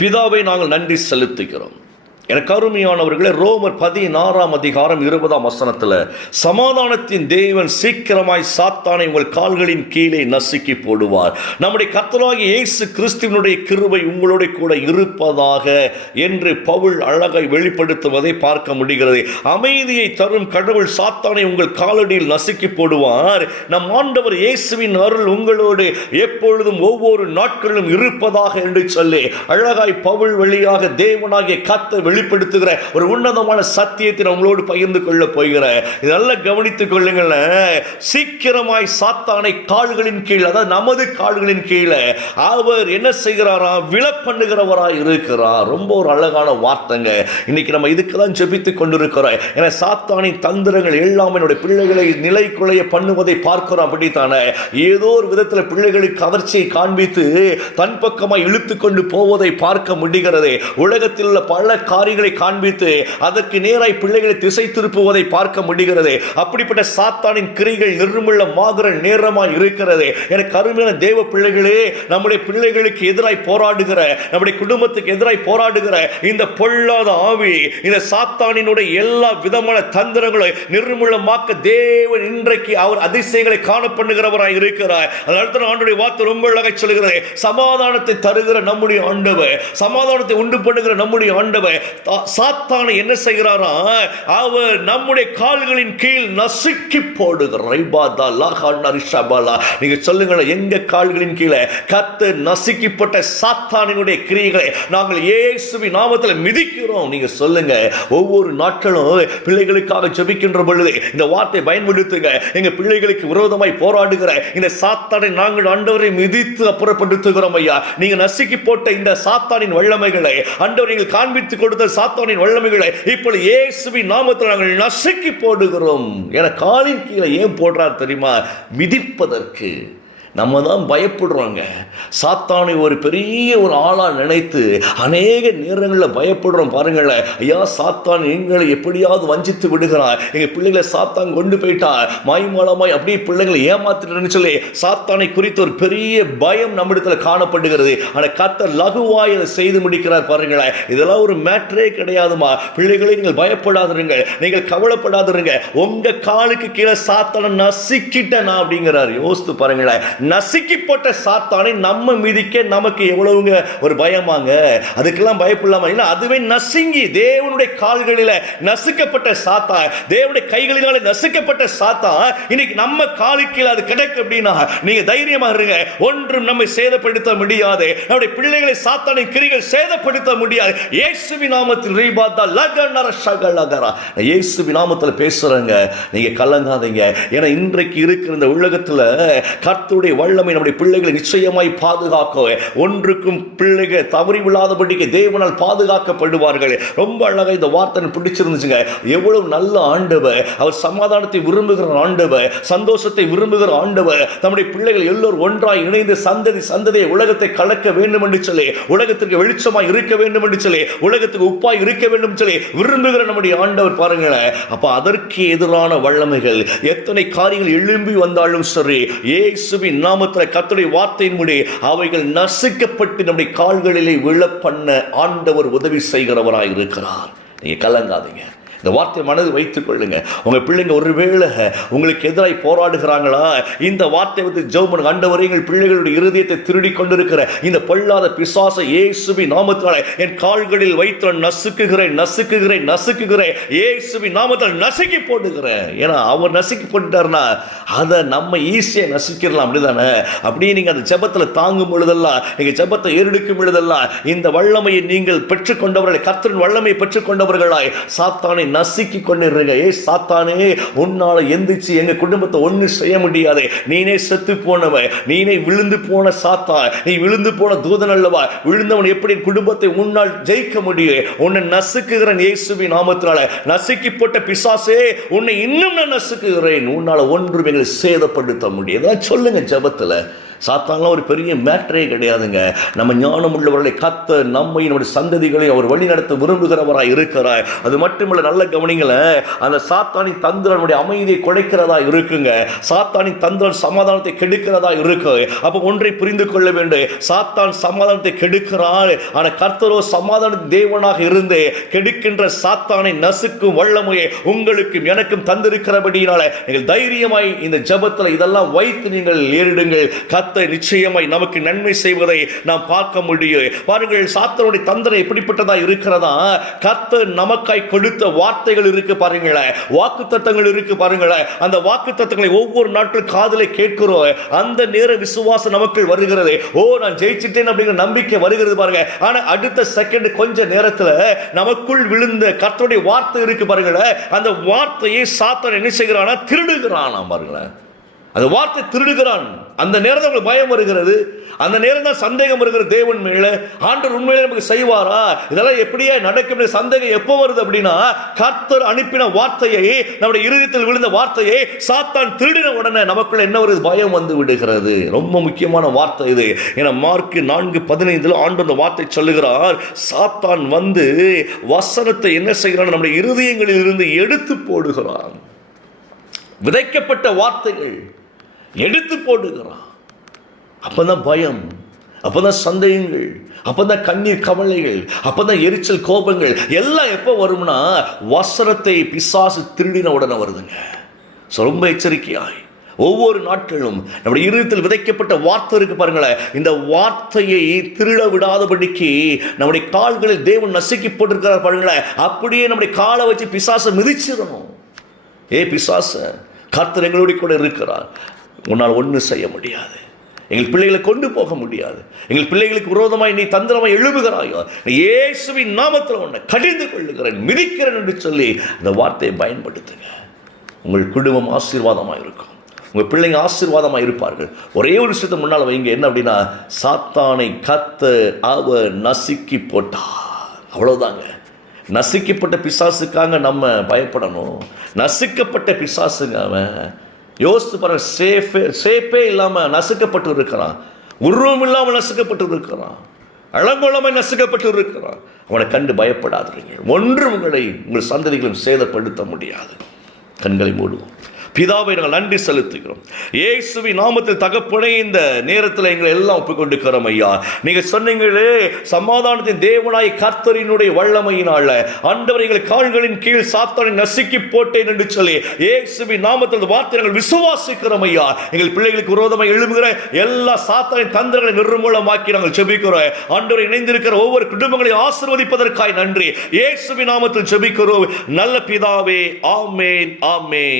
பிதாவை நாங்கள் நன்றி செலுத்துகிறோம். எனக்கு அருமையானவர்களே, ரோமர் 16:20 சமாதானத்தின் தேவன் சீக்கிரமாய் சாத்தானை உங்கள் கால்களின் கீழே நசுக்கி போடுவார். நம்முடைய கர்த்தராகிய இயேசு கிறிஸ்துவினுடைய கிருபை உங்களோட கூட இருப்பதாக என்று பவுல் அழகாய் வெளிப்படுத்துவதை பார்க்க முடிகிறது. அமைதியை தரும் கடவுள் சாத்தானை உங்கள் காலடியில் நசுக்கி போடுவார். நம் ஆண்டவர் இயேசுவின் அருள் உங்களோடு எப்பொழுதும் ஒவ்வொரு நாட்களிலும் இருப்பதாக என்று சொல்லி அழகாய் பவுல் வழியாக தேவனாகிய கர்த்தர் வெளிப்படுத்துகிற ஒரு உன்னதமான சத்தியத்தை உங்களோடு பகிர்ந்து கொள்ள போகிறேன். இதெல்லாம் கவனித்துக் கொள்ளுங்கள். சீக்கிரமாய் சாத்தானை கால்களின் கீழ், அதாவது நமது கால்களின் கீழே அவர் என்ன செய்கிறாரா, விழப்பண்ணுகிறவராய் இருக்கிறார். ரொம்ப ஒரு அழகான வார்த்தைங்க. இன்னைக்கு நம்ம இதுக்கு தான் ஜெபித்துக் கொண்டிருக்கிறோம். ஏன்னா சாத்தானின் தந்திரங்கள் எல்லாம் என்னுடைய பிள்ளைகளை நிலை குலைய பண்ணுவதை பார்க்கிறோம். அப்படித்தானே ஏதோ ஒரு விதத்தில் பிள்ளைகளுக்கு கவர்ச்சியை காண்பித்து தன் பக்கமாய் இழுத்து கொண்டு போவதை பார்க்க முடிகிறது. உலகத்தில் உள்ள பல காரியங்களை காண்பித்து அதற்கு நேராய் பிள்ளைகளை திசை திருப்புவதை பார்க்க முடிகிறது. அப்படிப்பட்ட சாத்தானின் கிரிகள் நிர்மூலமாகிற நேரமாய் இருக்கிறது. எனக்கு அருமையான தேவ பிள்ளைகளே, நம்முடைய பிள்ளைகளுக்கு எதிராய் போராடுகிற, நம்முடைய குடும்பத்துக்கு எதிராய் போராடுகிற இந்த பொல்லாத ஆவி, இந்த சாத்தானினுடைய எல்லா விதமான தந்திரங்களை நிர்மூலமாக்க தேவன் இன்றைக்கு அவர் அதிசயங்களை காணப்படுகிறவராய் இருக்கிறார். அதனால ஆண்டுடைய வார்த்தை ரொம்ப அழகாய் சொல்கிறது, சமாதானத்தை தருகிற நம்முடைய ஆண்டவர், சமாதானத்தை உண்டு பண்ணுகிற நம்முடைய ஆண்டவர் சாத்தானை என்ன செய்கிறாரா, அவர் நம்முடைய கால்களின் கீழ் நசுக்கி போடுகிறார். நீங்க சொல்லுங்க, எங்க கால்களின் கீழே கர்த்தர் நசுக்கிப்பட்ட சாத்தானினுடைய கிரியைகளை நாங்கள் இயேசுவின் நாமத்தில் மிதிக்கிறோம். நீங்க சொல்லுங்க. ஒவ்வொரு நாட்களும் பிள்ளைகளுக்காக ஜெபிக்கின்ற பொழுது இந்த வார்த்தை பயன்படுத்துங்க. எங்க பிள்ளைகளுக்கு விரோதமாய் போராடுகிற இந்த சாத்தானை நாங்கள் ஆண்டவரை மிதித்து அப்புறப்படுத்துகிறோம். ஐயா, நீங்க நசுக்கி போட்ட இந்த சாத்தானின் வல்லமைகளை ஆண்டவர் நீங்கள் காண்பித்துக் கொடுத்த சாத்தானின் வல்லமைகளை இப்பொழுது இயேசுவின் நாமத்தில் நாங்கள் நசுக்கி போடுகிறோம். என காலின் கீழே ஏன் போடுறார் தெரியுமா? மிதிப்பதற்கு. நம்ம தான் பயப்படுறோங்க. சாத்தானை ஒரு பெரிய ஒரு ஆளாக நினைத்து அநேக நேரங்களில் பயப்படுறோம். பாருங்களேன், ஐயா சாத்தான் எங்களை எப்படியாவது வஞ்சித்து விடுகிறார், எங்கள் பிள்ளைகளை சாத்தான் கொண்டு போயிட்டார், மாய்மாலமாய் அப்படியே பிள்ளைகளை ஏமாத்திட்டு சொல்லி சாத்தானை குறித்து ஒரு பெரிய பயம் நம்மிடத்தில் காணப்படுகிறது. ஆனால் கர்த்தர் லகுவாய் அதை செய்து முடிக்கிறார். பாருங்களேன், இதெல்லாம் ஒரு மேட்டரே கிடையாதுமா. பிள்ளைகளை நீங்கள் பயப்படாதிருங்க, நீங்கள் கவலைப்படாதிருங்க. உங்க காலுக்கு கீழே சாத்தானை நசுக்கிட்டேனா அப்படிங்கிறார். யோசித்து பாருங்களேன், நசுக்கி போட்ட சாத்தானை நம்ம மிதிக்க நமக்கு எவ்வளவுங்க ஒரு பயமாங்க. அதுக்கெல்லாம் பயப்படலாமா? அதுவே நசுங்கி தேவனுடைய கால்களில் நசுக்கப்பட்ட சாத்தான், தேவனுடைய கைகளினால நசுக்கப்பட்ட சாத்தான் இன்னைக்கு நம்ம காலுக்கு அது கிடக்கு அப்படின்னா நீங்க தைரியமா இருங்க. ஒன்றும் நம்மை சேதப்படுத்த முடியாது. நம்முடைய பிள்ளைகளை சாத்தானின் கிரிகள் சேதப்படுத்த முடியாது. இயேசுவின் நாமத்தில் ரீபாதா லகனர ஷகலகரா, இயேசுவின் நாமத்தில் பேசுறேங்க. நீங்க கலங்காதீங்க. ஏன்னா இன்றைக்கு இருக்கிற இந்த உலகத்தில் கர்த்தருடைய வல்லமை நம்முடைய பிள்ளைகளை நிச்சயமாய் பாதுகாக்க, ஒன்றுக்கும் பிள்ளைகள் தவறி விழாதபடிக்கு தேவனால் பாதுகாக்கப்படுவார்கள். ரொம்ப அழகா இந்த வார்த்தை பிடிச்சிருந்துச்சுங்க. எவ்வளவு நல்ல ஆண்டவர். அவர் சமாதானத்தை விரும்புகிற ஆண்டவர், சந்தோஷத்தை விரும்புகிற ஆண்டவர். நம்முடைய பிள்ளைகள் எல்லோரும் ஒன்றாய் இணைந்து சந்ததியை உலகத்தை கலக்க வேண்டும் என்று சொல்லி, உலகத்திற்கு வெளிச்சமாய் இருக்க வேண்டும் என்று சொல்லி, உலகத்துக்கு உப்பாய் இருக்க வேண்டும் சொல்லி விரும்புகிற நம்முடைய ஆண்டவர். பாருங்களேன், அப்ப அதற்கு எதிரான வல்லமைகள் எத்தனை காரியங்கள் எழும்பி வந்தாலும் சரி, இயேசுவின் நாமத்தில் கர்த்தருடைய வார்த்தையின் முடி அவைகள் நசுக்கப்பட்டு நம்முடைய கால்களிலே விழ பண்ண ஆண்டவர் உதவி செய்கிறவராய் இருக்கிறார். நீங்க கலங்காதீங்க. இந்த வார்த்தை மனதில் வைத்துக் கொள்ளுங்க. உங்க பிள்ளைங்க ஒருவேளை உங்களுக்கு எதிராக போராடுகிறாங்களா, இந்த வார்த்தை வந்து ஜெபம் ஆண்டவரே, எங்கள் பிள்ளைகளுடைய இருதயத்தை திருடி கொண்டிருக்கிற இந்த பொல்லாத பிசாசை இயேசுவின் நாமத்தால் என் கால்களில் வைத்து நசுக்குகிறேன், நசுக்குகிறேன், நசுக்குகிறேன். இயேசுவின் நாமத்தால் நசுக்கி போடுகிறேன். ஏன்னா அவர் நசுக்கி போட்டுட்டாருன்னா அதை நம்ம ஈஸியாக நசுக்கிடலாம். அப்படிதானே? அப்படியே நீங்க அந்த ஜெபத்தில் தாங்கும் பொழுதெல்லாம், நீங்க ஜெபத்தை ஏறெடுக்கும் பொழுதெல்லாம் இந்த வல்லமையை நீங்கள் பெற்றுக்கொண்டவர்களை, கர்த்தரின் வல்லமையை பெற்றுக்கொண்டவர்களாய் சாத்தானை நசுக்கி கொண்டிருங்க. ஏ சாத்தானே, உன்னால எந்திரிச்சு எங்க குடும்பத்தை ஒண்ணு செய்ய முடியாது. நீனே செத்து போனவன், நீனே விழுந்து போன சாத்தான், நீ விழுந்து போன தூதன் அல்லவா. விழுந்தவன் எப்படி குடும்பத்தை உன்னால் ஜெயிக்க முடியும்? உன்னை நசுக்குகிறேன் இயேசுவின் நாமத்தினால. நசுக்கி போட்ட பிசாசே, உன்னை இன்னும் நான் நசுக்குகிறேன். உன்னால ஒன்றும் எங்களை சேதப்படுத்த முடியாது. சொல்லுங்க ஜெபத்துல. சாத்தான்லாம் ஒரு பெரிய மேட்டரே கிடையாதுங்க. நம்ம ஞானம் உள்ளவர்களை கர்த்தர் நம்மை நம்முடைய சந்ததிகளை அவர் வழி நடத்த விரும்புகிறவராய் இருக்கிறார். அது மட்டுமல்ல, நல்ல கவனிங்களேன், அந்த சாத்தானின் தந்திரம் நம்முடைய அமைதியை குலைக்கிறதா இருக்குங்க. சாத்தானின் தந்திரம் சமாதானத்தை கெடுக்கிறதா இருக்கு. அப்ப ஒன்றை புரிந்து கொள்ள வேண்டும், சாத்தான் சமாதானத்தை கெடுக்கிறான், ஆனால் கர்த்தரோ சமாதான தேவனாக இருந்து கெடுக்கின்ற சாத்தானை நசுக்கும் வல்லமையை உங்களுக்கும் எனக்கும் தந்திருக்கிறபடியினால நீங்கள் தைரியமாய் இந்த ஜெபத்தில் இதெல்லாம் வைத்து நீங்கள் ஏறிடுங்கள். கர்த்தர் நிச்சயமாய் நமக்கு நன்மை செய்வதை நாம் பார்க்க முடியும். பாருங்கள், சாத்தானுடைய தந்திரம் எப்படிப்பட்டதா இருக்கிறதா? கர்த்தர் நமக்காய் கொடுத்த வார்த்தைகள் இருக்கு பாருங்களேன், வாக்குத்தத்தங்கள் இருக்கு பாருங்களேன். அந்த வாக்குத்தத்தங்களை ஒவ்வொரு நாட்கள் காதிலே கேட்கிறோம். அந்த நேர விசுவாசம் நமக்குள் வருகிறது. ஓ, நான் ஜெயிச்சிட்டேன் அப்படிங்கிற நம்பிக்கை வருகிறது பாருங்க. ஆனா அடுத்த செகண்ட் கொஞ்ச நேரத்தில் நமக்குள் விழுந்த கர்த்தருடைய வார்த்தை இருக்கு பாருங்களேன். அந்த வார்த்தையை சாத்தான் என்ன செய்கிறானா? திருடுகிறான் பாருங்களேன். அந்த வார்த்தை திருடுகிறான். அந்த நேரத்தில் உங்களுக்கு பயம் வருகிறது, அந்த நேரம் தான் சந்தேகம் வருகிறது தேவன் மேல. ஆண்டவர் உண்மையிலே நமக்கு செய்வாரா, இதெல்லாம் எப்படியே நடக்கும் சந்தேகம் எப்போ வருது அப்படின்னா, கர்த்தர் அனுப்பின வார்த்தையை, நம்முடைய இருதயத்தில் விழுந்த வார்த்தையை சாத்தான் திருடின உடனே நமக்குள்ள என்ன வருது? பயம் வந்து விடுகிறது. ரொம்ப முக்கியமான வார்த்தை இது. ஏன்னா மார்க் 4:15 ஆண்டவர் அந்த வார்த்தை சொல்லுகிறார், சாத்தான் வந்து வசனத்தை என்ன செய்கிறான்? நம்முடைய இருதயங்களில் இருந்து எடுத்து போடுகிறான். விதைக்கப்பட்ட வார்த்தைகள் எடுத்து போடுகிறான். அப்பதான் பயம், அப்பதான் சந்தேகங்கள், அப்பதான் கண்ணீர் கவலைகள், அப்பதான் எரிச்சல் கோபங்கள் எல்லாம் எப்போ வரும்னா, வசனத்தை பிசாசு திருடின உடனே வருதுங்க. ரொம்ப எச்சரிக்கையாய் ஒவ்வொரு நாட்களும் நம்முடைய இருதயத்தில் விதைக்கப்பட்ட வார்த்தை இருக்கு பாருங்களேன், இந்த வார்த்தையை திருட விடாதபடிக்கு நம்முடைய கால்களில் தேவன் நசுக்கி போட்டிருக்கிறார் பாருங்களேன். அப்படியே நம்முடைய காலை வச்சு பிசாசை மிதிச்சிடணும். பிசாச, கர்த்தர் எங்களோட கூட இருக்கிறார், உன்னால் ஒன்றும் செய்ய முடியாது, எங்கள் பிள்ளைகளை கொண்டு போக முடியாது, எங்கள் பிள்ளைகளுக்கு விரோதமாய் நீ தந்திரமாய் எழுப்புகிறாயோ, இயேசுவின் நாமத்தில் உன்னை கடிந்து கொள்ளுகிறேன், மிதிக்கிறேன் என்று சொல்லி அந்த வார்த்தையை பயன்படுத்துங்க. உங்கள் குடும்பம் ஆசீர்வாதமாக இருக்கும், உங்கள் பிள்ளைங்க ஆசீர்வாதமாக இருப்பார்கள். ஒரே ஒரு விஷயத்தை முன்னால் வைங்க, என்ன அப்படின்னா, சாத்தானை கர்த்தர் அவர் நசுக்கி போட்டார். அவ்வளோதாங்க. நசுக்கப்பட்ட பிசாசுக்காக நம்ம பயப்படணும்? நசுக்கப்பட்ட பிசாசுங்க அவன். யோசித்து பாருங்க, சேப்பே இல்லாமல் நசுக்கப்பட்டு இருக்கிறான், உருவம் இல்லாமல் நசுக்கப்பட்டு இருக்கிறான், அலங்கோலமாய் நசுக்கப்பட்டு இருக்கிறான். அவனை கண்டு பயப்படாதீங்க. ஒன்று உங்கள் சந்ததிகளும் சேதப்படுத்த முடியாது. கண்களை மூடுவோம். பிதாவை நாங்கள் நன்றி செலுத்துகிறோம். இயேசுவின் நாமத்தில் தகப்பனே, இந்த நேரத்தில் எங்களை எல்லாம் ஒப்புக்கொண்டுக்கிறோம் ஐயா. நீங்கள் சொன்னீங்களே, சமாதானத்தின் தேவனாய் கர்த்தரினுடைய வல்லமையினால ஆண்டவர் எங்கள் கால்களின் கீழ் சாத்தானை நசுக்கி போட்டேன் என்று சொல்லி இயேசுவின் நாமத்தில் வார்த்தை நாங்கள் விசுவாசிக்கிறோம் ஐயா. எங்கள் பிள்ளைகளுக்கு விரோதமாக எழும்புகிற எல்லா சாத்தானின் தந்திரங்களை நிர்மூலமாக்கி நாங்கள் ஜெபிக்கிறோம். ஆண்டவர் இணைந்திருக்கிற ஒவ்வொரு குடும்பங்களையும் ஆசீர்வதிப்பதற்காய் நன்றி. இயேசுவின் நாமத்தில் ஜெபிக்கிறோம் நல்ல பிதாவே. ஆமென், ஆமென்.